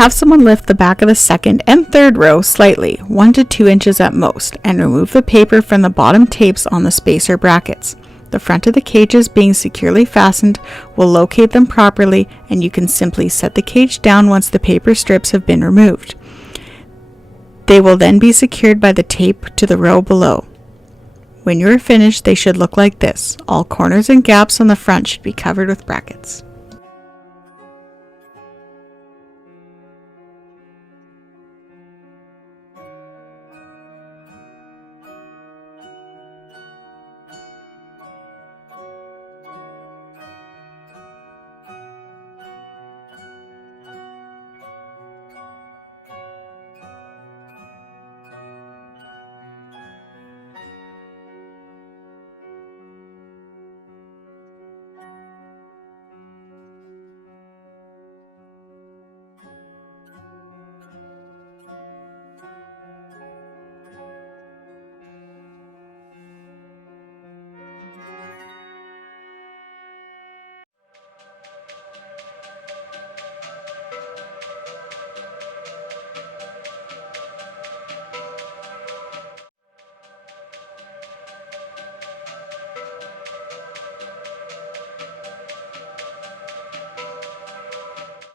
Have someone lift the back of the second and third row slightly, 1 to 2 inches at most, and remove the paper from the bottom tapes on the spacer brackets. The front of the cages being securely fastened will locate them properly, and you can simply set the cage down once the paper strips have been removed. They will then be secured by the tape to the row below. When you are finished, they should look like this. All corners and gaps on the front should be covered with brackets.